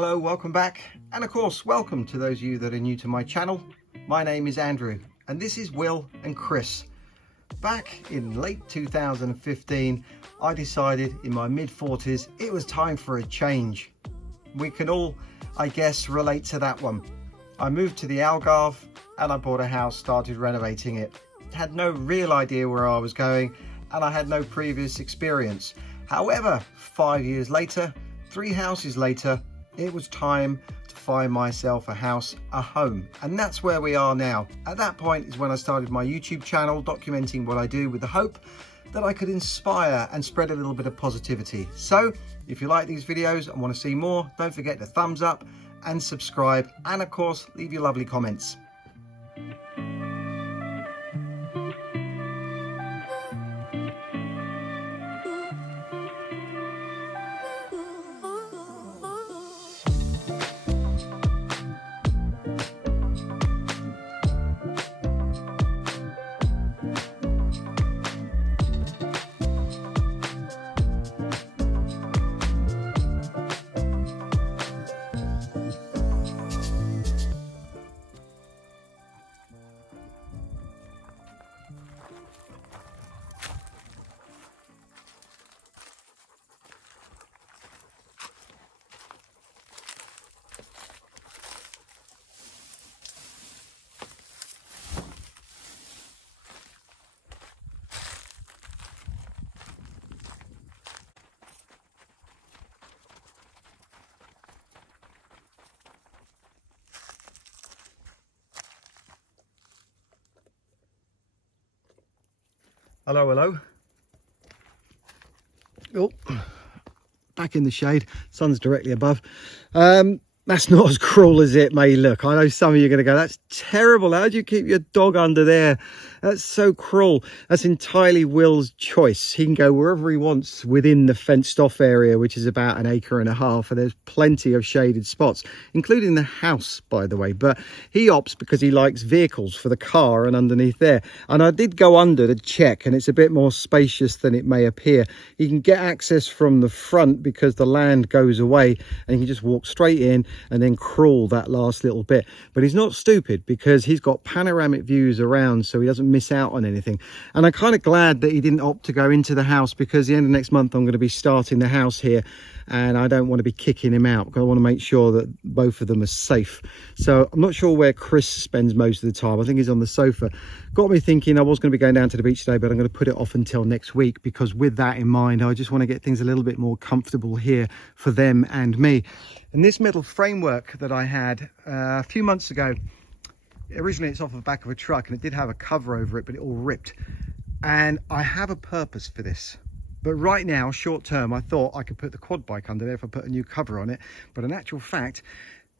Hello, welcome back, and of course welcome to those of you that are new to my channel. My name is Andrew and this is Will and Chris. Back in late 2015 I decided in my mid-40s it was time for a change. We can all, I guess, relate to that one. I moved to the Algarve and I bought a house, started renovating it. Had no real idea where I was going and I had no previous experience. However, 5 years later, 3 houses later, it was time to find myself a house, a home, and that's where we are now. At that point is when I started my YouTube channel, documenting what I do with the hope that I could inspire and spread a little bit of positivity. So if you like these videos and want to see more, don't forget to thumbs up and subscribe, and of course leave your lovely comments. Hello, hello. Oh, back in the shade, sun's directly above. That's not as cruel as it may look. I know some of you are going to go, that's terrible. How do you keep your dog under there? That's so cruel. That's entirely Will's choice. He can go wherever he wants within the fenced off area, which is about 1.5 acres, and there's plenty of shaded spots, including the house, by the way. But he opts because he likes vehicles for the car and underneath there. And I did go under to check, and it's a bit more spacious than it may appear. You can get access from the front because the land goes away, and you can just walk straight in and then crawl that last little bit. But he's not stupid because he's got panoramic views around, so he doesn't miss out on anything. And I'm kind of glad that he didn't opt to go into the house, because the end of next month I'm going to be starting the house here and I don't want to be kicking him out because I want to make sure that both of them are safe. So I'm not sure where Chris spends most of the time. I think he's on the sofa. Got me thinking I was going to be going down to the beach today, but I'm going to put it off until next week, because with that in mind I just want to get things a little bit more comfortable here for them and me. And this metal framework that I had a few months ago, originally it's off the back of a truck and it did have a cover over it, but it all ripped. And I have a purpose for this. But right now, short term, I thought I could put the quad bike under there if I put a new cover on it. But in actual fact,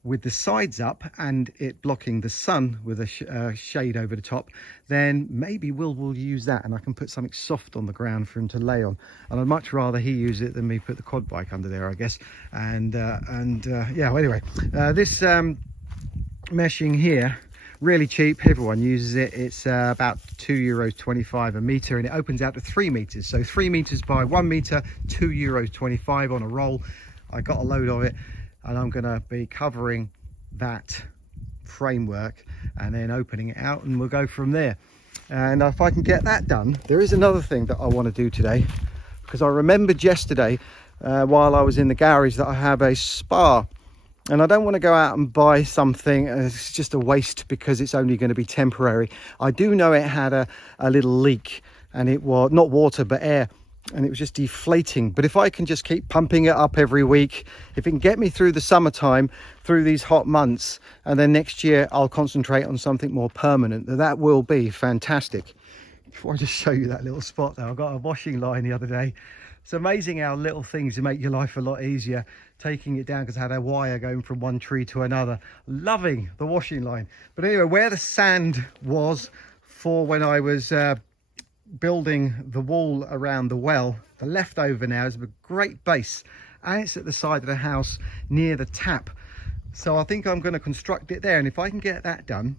with the sides up and it blocking the sun with a shade over the top, then maybe will use that and I can put something soft on the ground for him to lay on. And I'd much rather he use it than me put the quad bike under there, I guess. And yeah, well, anyway, this meshing here, really cheap, everyone uses it. It's about €2.25 a metre, and it opens out to 3 metres. So 3 metres by 1 metre, €2.25 on a roll. I got a load of it, and I'm going to be covering that framework and then opening it out, and we'll go from there. And if I can get that done, there is another thing that I want to do today, because I remembered yesterday while I was in the garage that I have a spa, and I don't want to go out and buy something it's just a waste because it's only going to be temporary. I do know it had a little leak, and it was not water but air, and it was just deflating. But if I can just keep pumping it up every week, if it can get me through the summertime, through these hot months, and then next year I'll concentrate on something more permanent, that will be fantastic. Before I just show you that little spot though, I got a washing line the other day. It's amazing how little things make your life a lot easier. Taking it down because I had a wire going from one tree to another. Loving the washing line. But anyway, where the sand was for when I was building the wall around the well, the leftover now is a great base, and it's at the side of the house near the tap. So I think I'm going to construct it there, and if I can get that done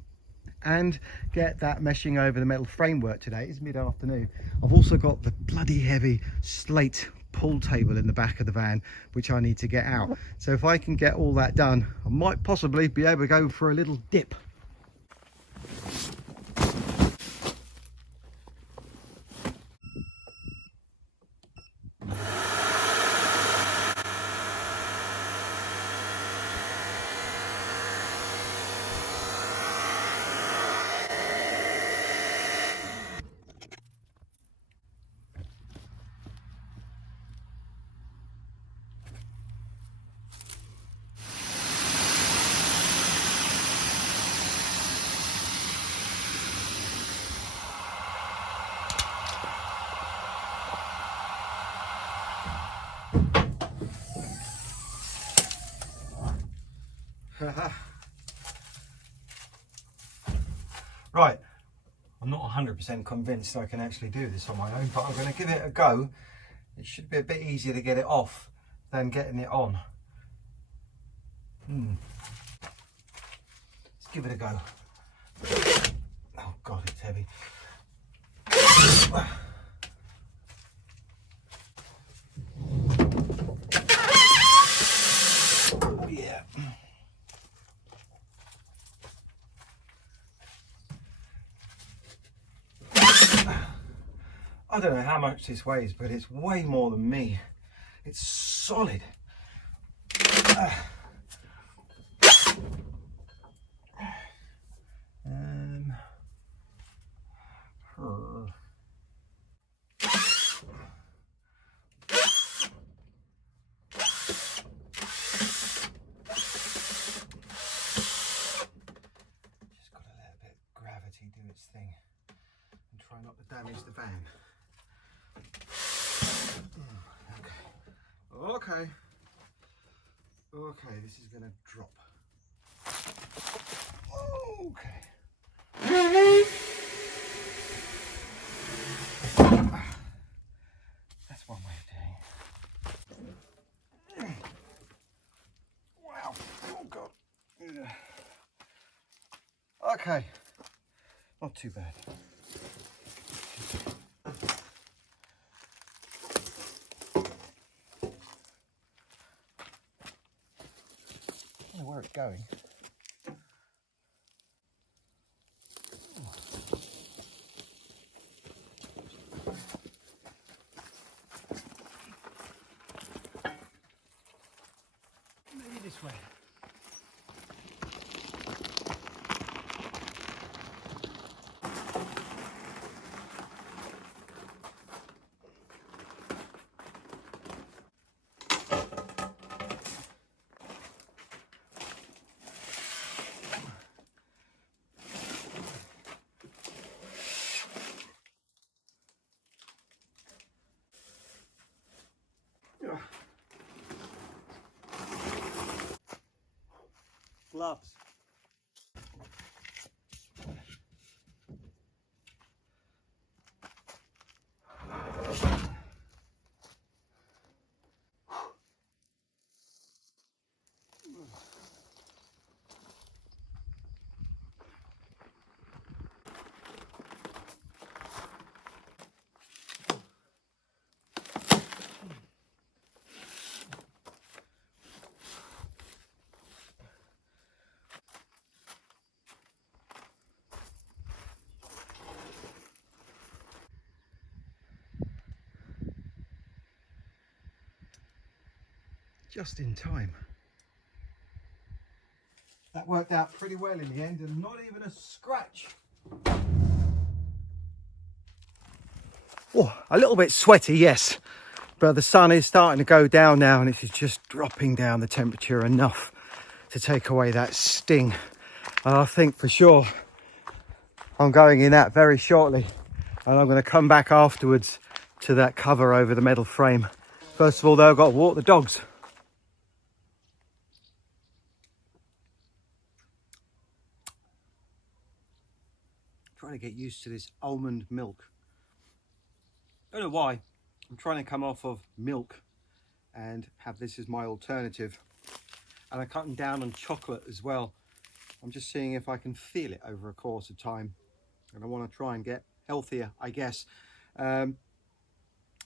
and get that meshing over the metal framework today, it's mid-afternoon. I've also got the bloody heavy slate pool table in the back of the van, which I need to get out. So if I can get all that done, I might possibly be able to go for a little dip. Right, I'm not 100% convinced I can actually do this on my own, but I'm going to give it a go. It should be a bit easier to get it off than getting it on. Let's give it a go. Oh God, it's heavy. Yeah. I don't know how much this weighs, but it's way more than me. It's solid. Just got to let a bit of gravity do its thing and try not to damage the van. Okay. Okay, this is going to drop. Okay. That's one way of doing it. Wow. Oh God. Okay. Not too bad. I don't know where it's going. Maybe this way. Gloves. Just in time. That worked out pretty well in the end, and not even a scratch. Oh, a little bit sweaty, yes, but the sun is starting to go down now, and it is just dropping down the temperature enough to take away that sting. And I think for sure I'm going in that very shortly, and I'm going to come back afterwards to that cover over the metal frame. First of all though, I've got to walk the dogs. Trying to get used to this almond milk. Don't know why. I'm trying to come off of milk and have this as my alternative. And I'm cutting down on chocolate as well. I'm just seeing if I can feel it over a course of time. And I want to try and get healthier, I guess.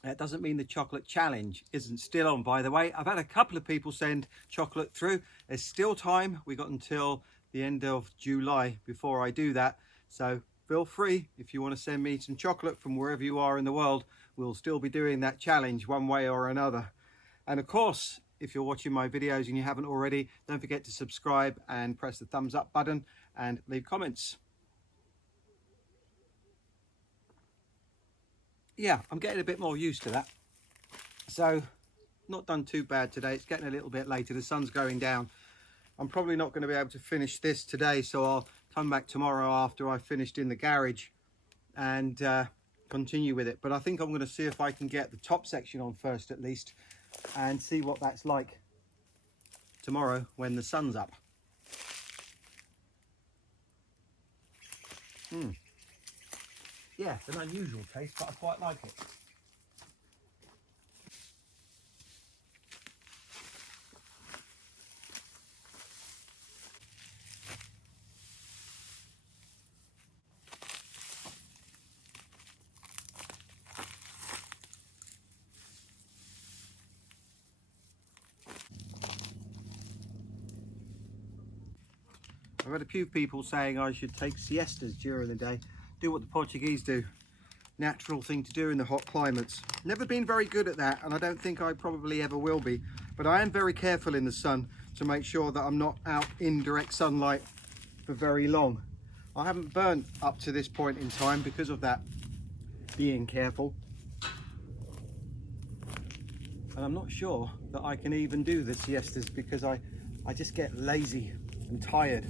That doesn't mean the chocolate challenge isn't still on, by the way. I've had a couple of people send chocolate through. There's still time. We got until the end of July before I do that. So feel free, if you want to send me some chocolate from wherever you are in the world, we'll still be doing that challenge one way or another. And of course, if you're watching my videos and you haven't already, don't forget to subscribe and press the thumbs up button and leave comments. Yeah, I'm getting a bit more used to that. So not done too bad today. It's getting a little bit later. The sun's going down. I'm probably not going to be able to finish this today, so I'll come back tomorrow after I've finished in the garage and continue with it. But I think I'm going to see if I can get the top section on first at least and see what that's like tomorrow when the sun's up. Yeah, it's an unusual taste, but I quite like it. I've had a few people saying I should take siestas during the day, do what the Portuguese do. Natural thing to do in the hot climates. Never been very good at that, and I don't think I probably ever will be, but I am very careful in the sun to make sure that I'm not out in direct sunlight for very long. I haven't burnt up to this point in time because of that, being careful, and I'm not sure that I can even do the siestas because I just get lazy and tired.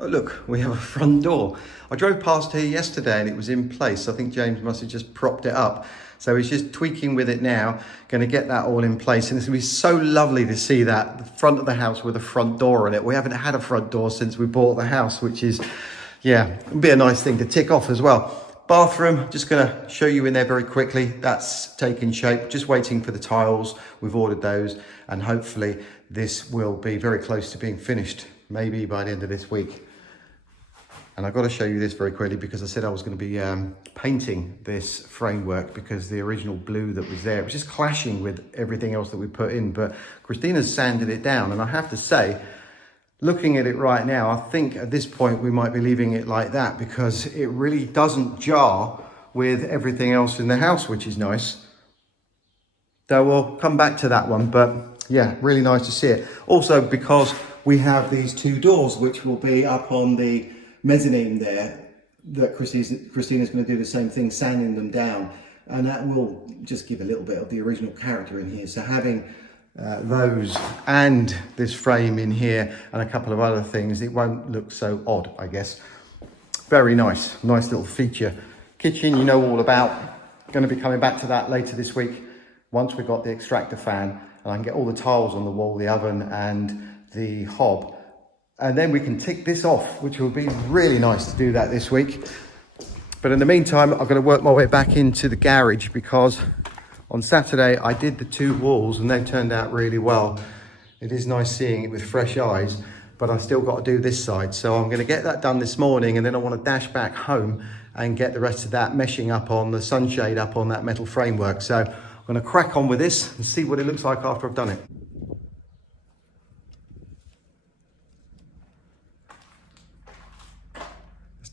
Oh, look, we have a front door. I drove past here yesterday and it was in place. I think James must have just propped it up. So he's just tweaking with it now, going to get that all in place. And it's going to be so lovely to see that, the front of the house with a front door on it. We haven't had a front door since we bought the house, which is, yeah, it'll be a nice thing to tick off as well. Bathroom, just going to show you in there very quickly. That's taking shape, just waiting for the tiles. We've ordered those and hopefully this will be very close to being finished, maybe by the end of this week. And I've got to show you this very quickly because I said I was going to be painting this framework because the original blue that was there, it was just clashing with everything else that we put in. But Christina's sanded it down, and I have to say, looking at it right now, I think at this point we might be leaving it like that because it really doesn't jar with everything else in the house, which is nice. So we'll come back to that one, but yeah, really nice to see it. Also because we have these two doors which will be up on the mezzanine there, that Christina's going to do the same thing, sanding them down, and that will just give a little bit of the original character in here. So having those and this frame in here and a couple of other things, it won't look so odd, I guess. Very nice little feature. Kitchen, you know all about. Going to be coming back to that later this week once we've got the extractor fan and I can get all the tiles on the wall, the oven and the hob. And then we can tick this off, which will be really nice to do that this week. But in the meantime, I've got to work my way back into the garage because on Saturday I did the two walls and they turned out really well. It is nice seeing it with fresh eyes, but I've still got to do this side. So I'm going to get that done this morning and then I want to dash back home and get the rest of that meshing up on the sunshade up on that metal framework. So I'm going to crack on with this and see what it looks like after I've done it.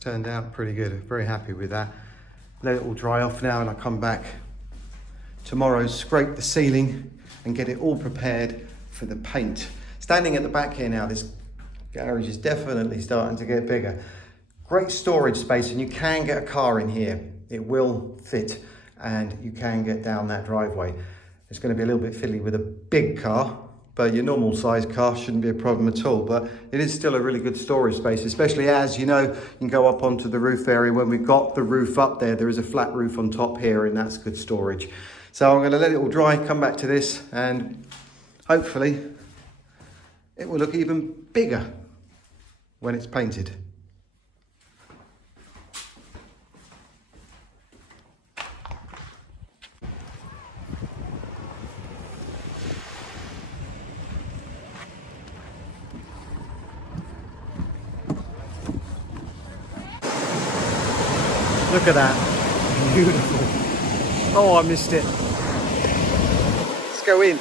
Turned out pretty good, very happy with that. Let it all dry off now and I'll come back tomorrow, scrape the ceiling and get it all prepared for the paint. Standing at the back here now, this garage is definitely starting to get bigger. Great storage space and you can get a car in here. It will fit and you can get down that driveway. It's going to be a little bit fiddly with a big car, but your normal size car shouldn't be a problem at all. But it is still a really good storage space, especially as you know, you can go up onto the roof area. When we've got the roof up there, there is a flat roof on top here, and that's good storage. So I'm going to let it all dry, come back to this, and hopefully it will look even bigger when it's painted. Look at that, beautiful. Oh, I missed it. Let's go in.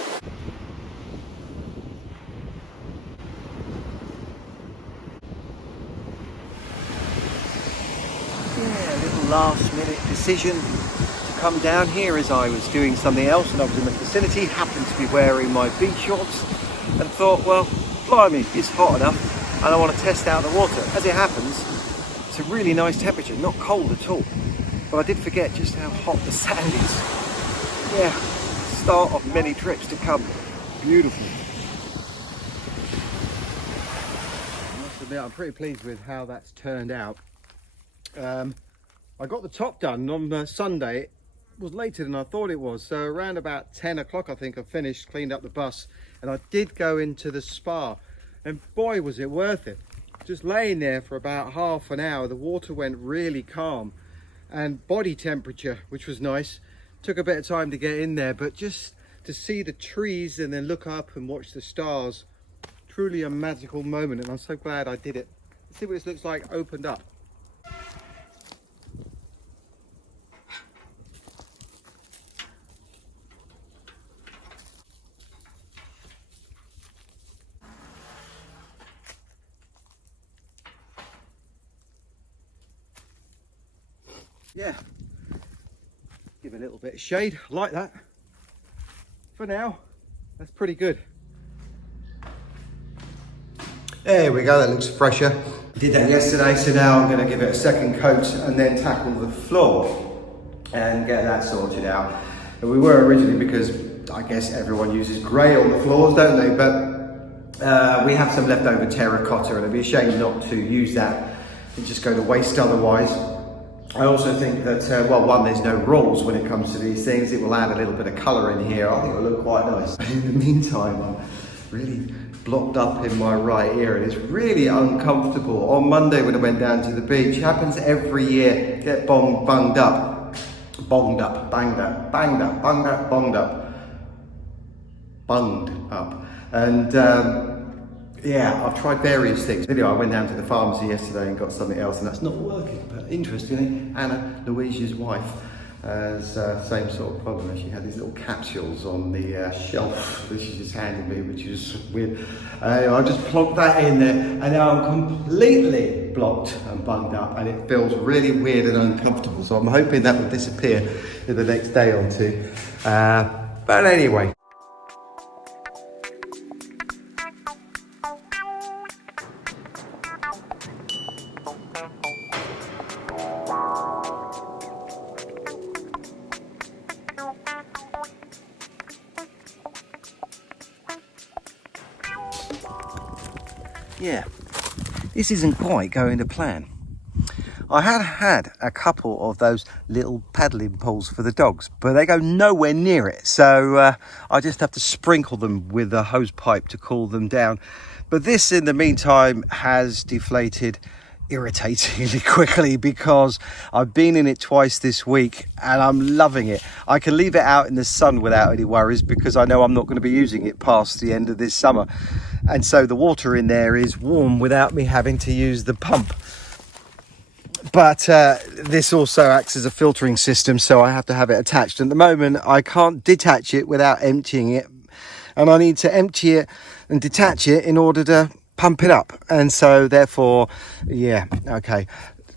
Yeah, a little last minute decision to come down here as I was doing something else, and I was in the vicinity, happened to be wearing my beach shorts, and thought, well, blimey, it's hot enough and I want to test out the water. As it happens, it's a really nice temperature, not cold at all. But I did forget just how hot the sand is. Yeah, start of many trips to come. Beautiful. I must admit, I'm pretty pleased with how that's turned out. I got the top done on Sunday. It was later than I thought it was. So around about 10 o'clock, I think I finished, cleaned up the bus. And I did go into the spa. And boy, was it worth it. Just laying there for about half an hour, the water went really calm. And body temperature, which was nice. Took a bit of time to get in there, but just to see the trees and then look up and watch the stars, truly a magical moment, and I'm so glad I did it. Let's see what this looks like opened up. Yeah, give it a little bit of shade like that. For now, that's pretty good. There we go, that looks fresher. Did that yesterday, so now I'm going to give it a second coat and then tackle the floor and get that sorted out. And we were originally, because I guess everyone uses grey on the floors, don't they? But we have some leftover terracotta, and it'd be a shame not to use that and just go to waste otherwise. I also think that, well, one, there's no rules when it comes to these things. It will add a little bit of colour in here. I think it'll look quite nice. In the meantime, I'm really blocked up in my right ear, and it's really uncomfortable. On Monday when I went down to the beach, it happens every year, get bunged up. Bonged up, banged up, banged up, bunged up, bonged up. Bunged up. And yeah, I've tried various things. Anyway, I went down to the pharmacy yesterday and got something else, and that's not working. But interestingly, Anna, Louisa's wife, has same sort of problem. She had these little capsules on the shelf that she just handed me, which is weird. I just plonked that in there, and now I'm completely blocked and bunged up, and it feels really weird and uncomfortable. So I'm hoping that will disappear in the next day or two. But anyway. Yeah, this isn't quite going to plan. I had a couple of those little paddling pools for the dogs, but they go nowhere near it. So I just have to sprinkle them with a hose pipe to cool them down. But this, in the meantime, has deflated irritatingly quickly, because I've been in it twice this week and I'm loving it. I can leave it out in the sun without any worries, because I know I'm not going to be using it past the end of this summer. And so the water in there is warm without me having to use the pump. But this also acts as a filtering system, so I have to have it attached. At the moment, I can't detach it without emptying it, and I need to empty it and detach it in order to pump it up. And so therefore, yeah, okay,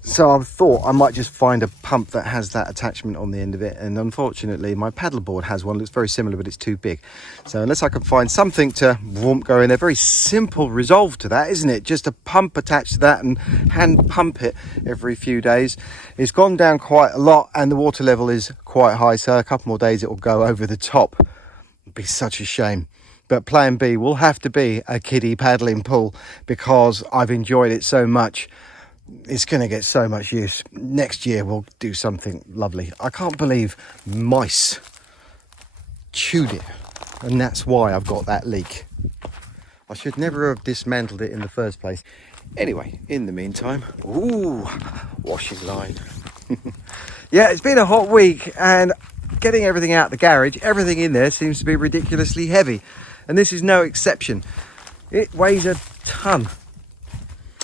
So I thought I might just find a pump that has that attachment on the end of it, and unfortunately my paddleboard has one. It looks very similar, but it's too big. So unless I can find something to go in there, very simple resolve to that, isn't it? Just a pump attached to that and hand pump it every few days. It's gone down quite a lot and the water level is quite high, so a couple more days it will go over the top. It'd be such a shame. But plan B will have to be a kiddie paddling pool, because I've enjoyed it so much. It's going to get so much use. Next year we'll do something lovely. I can't believe mice chewed it, and that's why I've got that leak. I should never have dismantled it in the first place. Anyway, in the meantime, ooh, washing line. Yeah, it's been a hot week, and getting everything out the garage, everything in there seems to be ridiculously heavy, and this is no exception. It weighs a ton.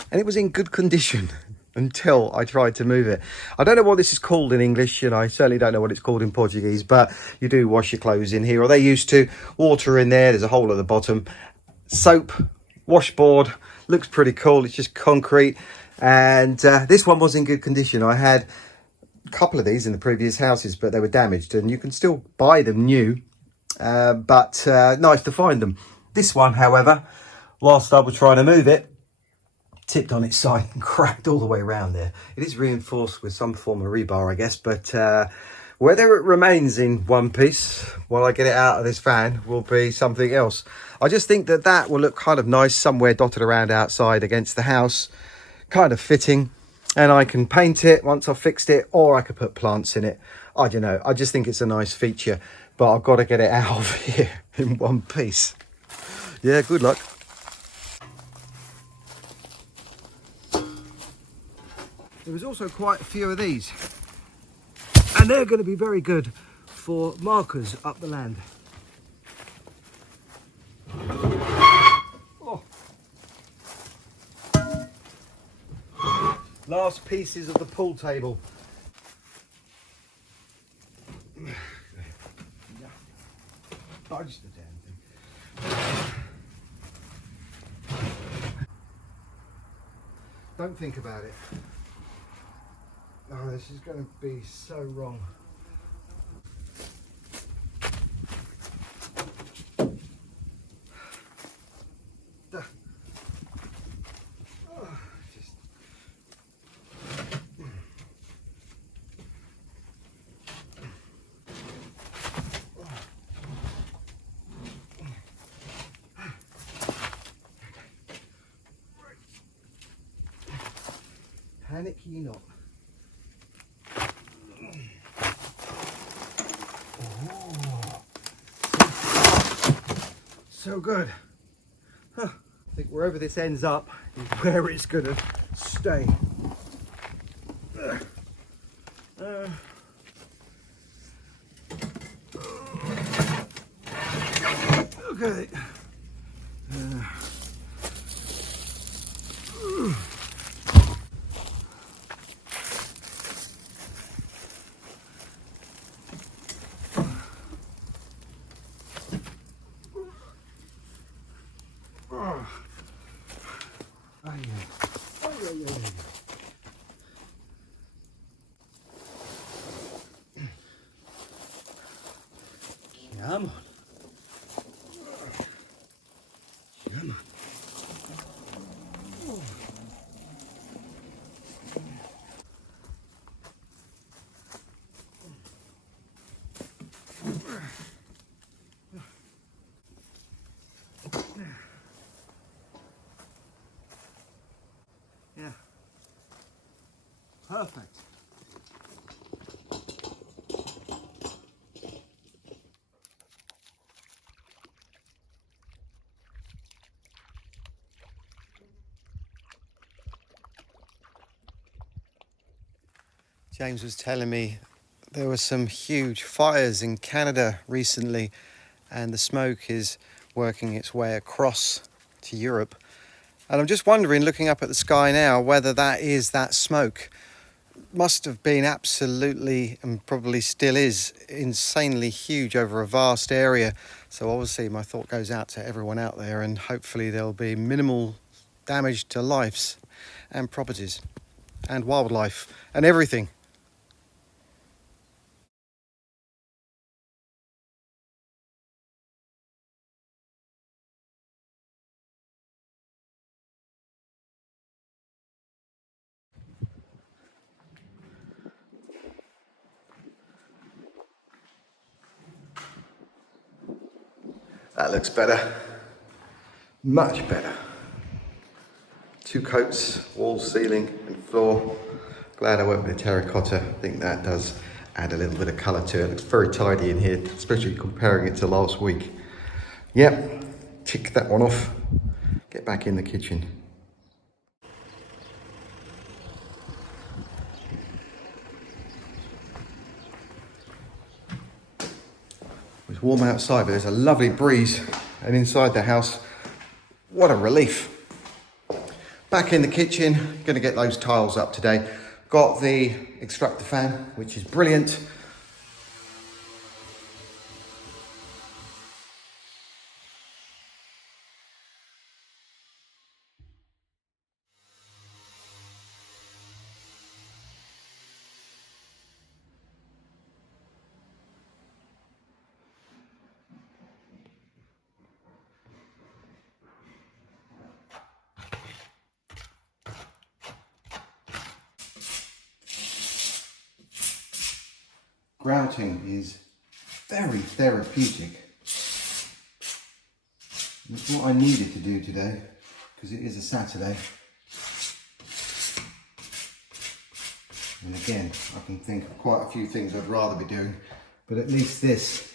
And it was in good condition until I tried to move it. I don't know what this is called in English, and I certainly don't know what it's called in Portuguese, but you do wash your clothes in here, or they used to. Water in there, there's a hole at the bottom. Soap, washboard, looks pretty cool. It's just concrete. And this one was in good condition. I had a couple of these in the previous houses, but they were damaged, and you can still buy them new, but nice to find them. This one, however, whilst I was trying to move it, tipped on its side and cracked all the way around there. It is reinforced with some form of rebar, I guess, but whether it remains in one piece while I get it out of this van will be something else. I just think that that will look kind of nice somewhere dotted around outside against the house, kind of fitting, and I can paint it once I've fixed it, or I could put plants in it. I don't know, I just think it's a nice feature, but I've got to get it out of here in one piece. Yeah, good luck. There was also quite a few of these, and they're going to be very good for markers up the land. Oh. Last pieces of the pool table. Dodge the damn thing. Don't think about it. Oh, this is going to be so wrong. Panic ye not. So good. Huh. I think wherever this ends up is where it's going to stay. Okay. Come on. Come on. Yeah. Perfect. James was telling me there were some huge fires in Canada recently, and the smoke is working its way across to Europe. And I'm just wondering, looking up at the sky now, whether that is that smoke. Must have been absolutely, and probably still is, insanely huge over a vast area. So obviously my thought goes out to everyone out there, and hopefully there'll be minimal damage to lives and properties. and wildlife and everything. That looks better, much better. 2 coats, walls, ceiling and floor. Glad I went with the terracotta. I think that does add a little bit of colour to it. It looks very tidy in here, especially comparing it to last week. Yep, tick that one off. Get back in the kitchen. It's warm outside, but there's a lovely breeze, and inside the house, what a relief. Back in the kitchen, gonna get those tiles up today. Got the extractor fan, which is brilliant. Grouting is very therapeutic. It's what I needed to do today, because it is a Saturday. And again, I can think of quite a few things I'd rather be doing, but at least this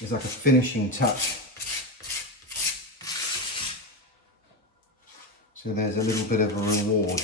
is like a finishing touch. So there's a little bit of a reward.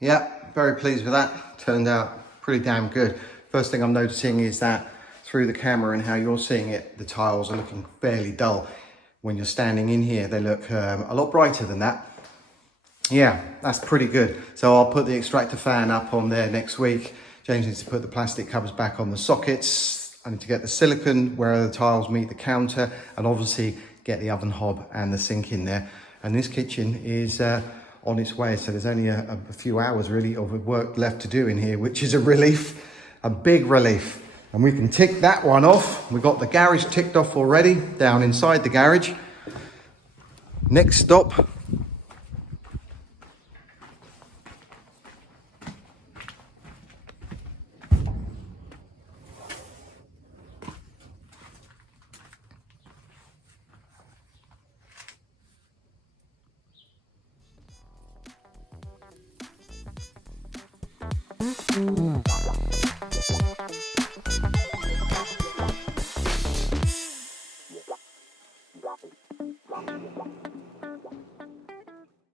Yeah, very pleased with that. Turned out pretty damn good. First thing I'm noticing is that through the camera and how you're seeing it, the tiles are looking fairly dull. When you're standing in here, they look a lot brighter than that. Yeah, that's pretty good. So I'll put the extractor fan up on there next week. James needs to put the plastic covers back on the sockets. I need to get the silicone where the tiles meet the counter, and obviously get the oven hob and the sink in there. And this kitchen is on its way, so there's only a few hours really of work left to do in here, which is a relief, a big relief. And we can tick that one off. We've got the garage ticked off already, down inside the garage. Next stop,